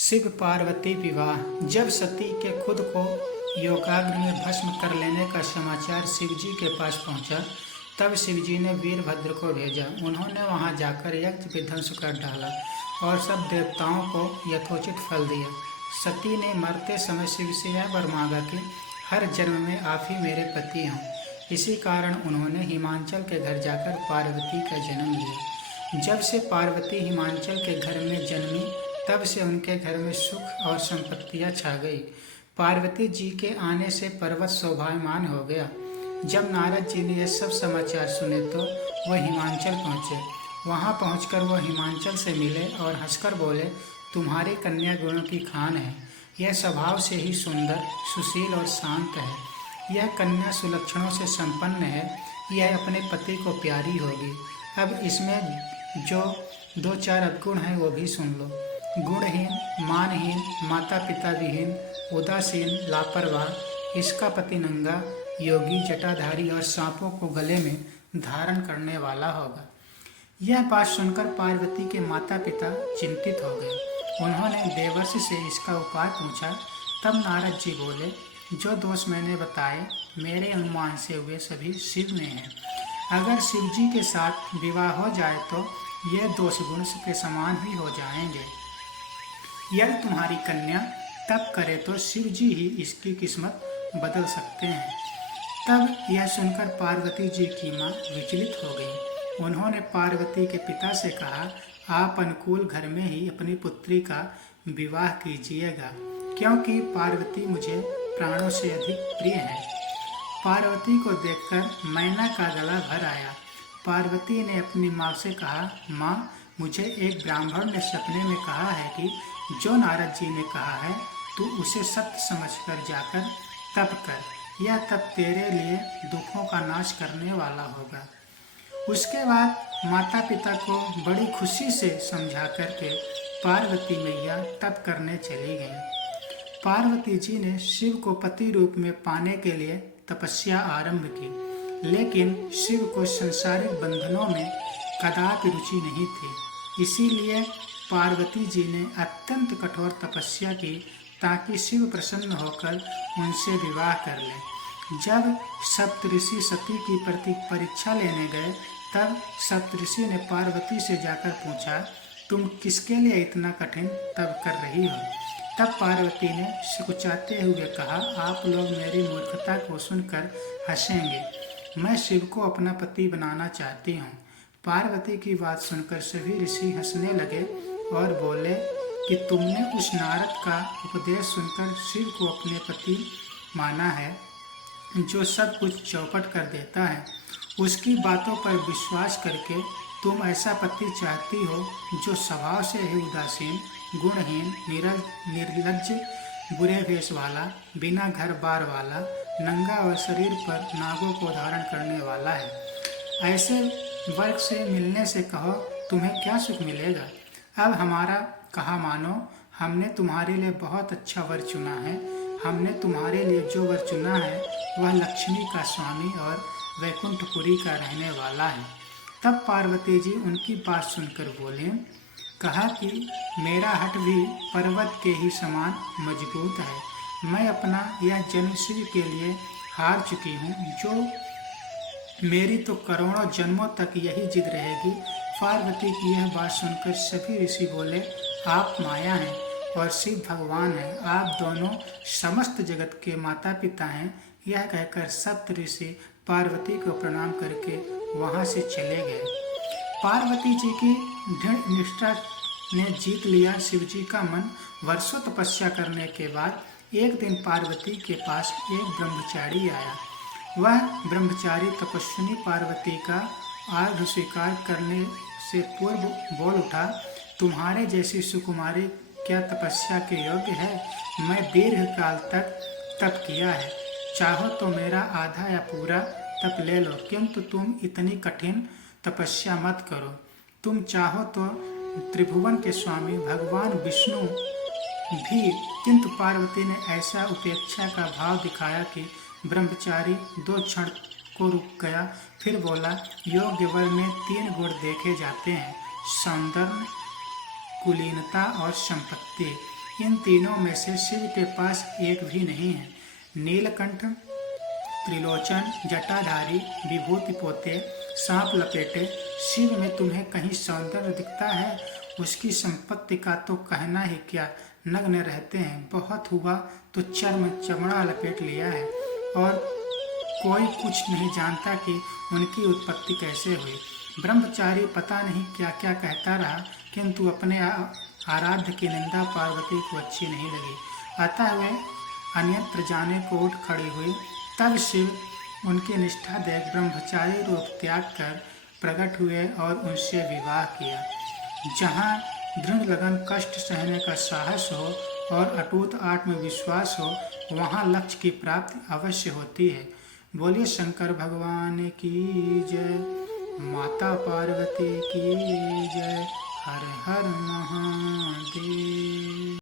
शिव पार्वती विवाह। जब सती के खुद को योगाग्नि में भस्म कर लेने का समाचार शिवजी के पास पहुंचा, तब शिवजी ने वीरभद्र को भेजा। उन्होंने वहां जाकर यज्ञ विध्वंस कर डाला और सब देवताओं को यथोचित फल दिया। सती ने मरते समय शिव से यह वर मांगा कि हर जन्म में आप ही मेरे पति हों। इसी कारण उन्होंने हिमांचल के घर जाकर पार्वती का जन्म लिया। जब से पार्वती हिमांचल के घर में जन्मी, तब से उनके घर में सुख और संपत्तियां छा गई। पार्वती जी के आने से पर्वत शोभायमान हो गया। जब नारद जी ने यह सब समाचार सुने तो वह हिमांचल पहुँचे। वहाँ पहुँचकर वह हिमांचल से मिले और हंसकर बोले, तुम्हारी कन्या गुणों की खान है। यह स्वभाव से ही सुंदर, सुशील और शांत है। यह कन्या सुलक्षणों से संपन्न है। यह अपने पति को प्यारी होगी। अब इसमें जो दो चार अवगुण हैं वो भी सुन लो। गुणहीन, मानहीन, माता पिता विहीन, उदासीन, लापरवाह, इसका पति नंगा, योगी, जटाधारी और सांपों को गले में धारण करने वाला होगा। यह बात सुनकर पार्वती के माता पिता चिंतित हो गए। उन्होंने देवर्षि से इसका उपाय पूछा। तब नारद जी बोले, जो दोष मैंने बताए मेरे अनुमान से वे सभी शिव में हैं। अगर शिव जी के साथ विवाह हो जाए तो ये दोष गुण के समान ही हो जाएंगे। यदि तुम्हारी कन्या तप करे तो शिव जी ही इसकी किस्मत बदल सकते हैं। तब यह सुनकर पार्वती जी की माँ विचलित हो गई। उन्होंने पार्वती के पिता से कहा, आप अनुकूल घर में ही अपनी पुत्री का विवाह कीजिएगा, क्योंकि पार्वती मुझे प्राणों से अधिक प्रिय है। पार्वती को देखकर मैना का गला भर आया। पार्वती ने अपनी माँ से कहा, माँ, मुझे एक ब्राह्मण ने सपने में कहा है कि जो नारद जी ने कहा है तू उसे सत्य समझकर जाकर तप कर। यह तप तेरे लिए दुखों का नाश करने वाला होगा। उसके बाद माता पिता को बड़ी खुशी से समझा करके पार्वती मैया तप करने चली गईं। पार्वती जी ने शिव को पति रूप में पाने के लिए तपस्या आरंभ की, लेकिन शिव को सांसारिक बंधनों में कदापि रुचि नहीं थी। इसीलिए पार्वती जी ने अत्यंत कठोर तपस्या की ताकि शिव प्रसन्न होकर उनसे विवाह कर ले। जब सप्तऋषि सती की परीक्षा लेने गए, तब सप्तऋषि ने पार्वती से जाकर पूछा, तुम किसके लिए इतना कठिन तप कर रही हो? तब पार्वती ने सिकुचाते हुए कहा, आप लोग मेरी मूर्खता को सुनकर हंसेंगे। मैं शिव को अपना पति बनाना चाहती हूँ। पार्वती की बात सुनकर सभी ऋषि हंसने लगे और बोले कि तुमने उस नारद का उपदेश सुनकर शिव को अपने पति माना है, जो सब कुछ चौपट कर देता है। उसकी बातों पर विश्वास करके तुम ऐसा पति चाहती हो जो स्वभाव से ही उदासीन, गुणहीन, निर्लज्ज, बुरे वेश वाला, बिना घर बार वाला, नंगा और शरीर पर नागों को धारण करने वाला है। ऐसे वर्ग से मिलने से कहो, तुम्हें क्या सुख मिलेगा? अब हमारा कहा मानो, हमने तुम्हारे लिए बहुत अच्छा वर चुना है। हमने तुम्हारे लिए जो वर चुना है वह लक्ष्मी का स्वामी और वैकुंठपुरी का रहने वाला है। तब पार्वती जी उनकी बात सुनकर बोले, कहा कि मेरा हठ भी पर्वत के ही समान मजबूत है। मैं अपना यह जन्म शिव के लिए हार चुकी हूँ, जो मेरी तो करोड़ों जन्मों तक यही जिद रहेगी। पार्वती की यह बात सुनकर सभी ऋषि बोले, आप माया हैं और शिव भगवान हैं। आप दोनों समस्त जगत के माता पिता हैं। यह कहकर सप्त ऋषि पार्वती को प्रणाम करके वहां से चले गए। पार्वती जी की दृढ़ निष्ठा ने जीत लिया शिव जी का मन। वर्षों तपस्या करने के बाद एक दिन पार्वती के पास एक ब्रह्मचारी आया। वह ब्रह्मचारी तपस्विनी पार्वती का आर्घ्य स्वीकार करने से पूर्व बोल उठा, तुम्हारे जैसी सुकुमारी क्या तपस्या के योग्य है? मैं दीर्घ काल तक तप किया है। चाहो तो मेरा आधा या पूरा तप ले लो, किंतु तुम इतनी कठिन तपस्या मत करो। तुम चाहो तो त्रिभुवन के स्वामी भगवान विष्णु भी। किंतु पार्वती ने ऐसा उपेक्षा का भाव दिखाया कि ब्रह्मचारी 2 क्षण को रुक गया। फिर बोला, योग्य वर में 3 गुण देखे जाते हैं, सौंदर्य, कुलीनता और संपत्ति। इन तीनों में से शिव के पास एक भी नहीं है। नीलकंठ, त्रिलोचन, जटाधारी, विभूति पोते, सांप लपेटे, शिव में तुम्हें कहीं सौंदर्य दिखता है? उसकी संपत्ति का तो कहना ही क्या, नग्न रहते हैं, बहुत हुआ तो चमड़ा लपेट लिया है, और कोई कुछ नहीं जानता कि उनकी उत्पत्ति कैसे हुई। ब्रह्मचारी पता नहीं क्या क्या कहता रहा, किंतु अपने आराध्य की निंदा पार्वती को अच्छी नहीं लगी। अतः वे अन्यत्र जाने को उठ खड़ी हुई। तब शिव उनकी निष्ठा देख ब्रह्मचारी रूप त्याग कर प्रकट हुए और उनसे विवाह किया। जहाँ दृढ़ लगन, कष्ट सहने का साहस हो और अटूट आत्मविश्वास हो, वहाँ लक्ष्य की प्राप्ति अवश्य होती है। बोलिए शंकर भगवान की जय, माता पार्वती की जय। हर हर महादेव।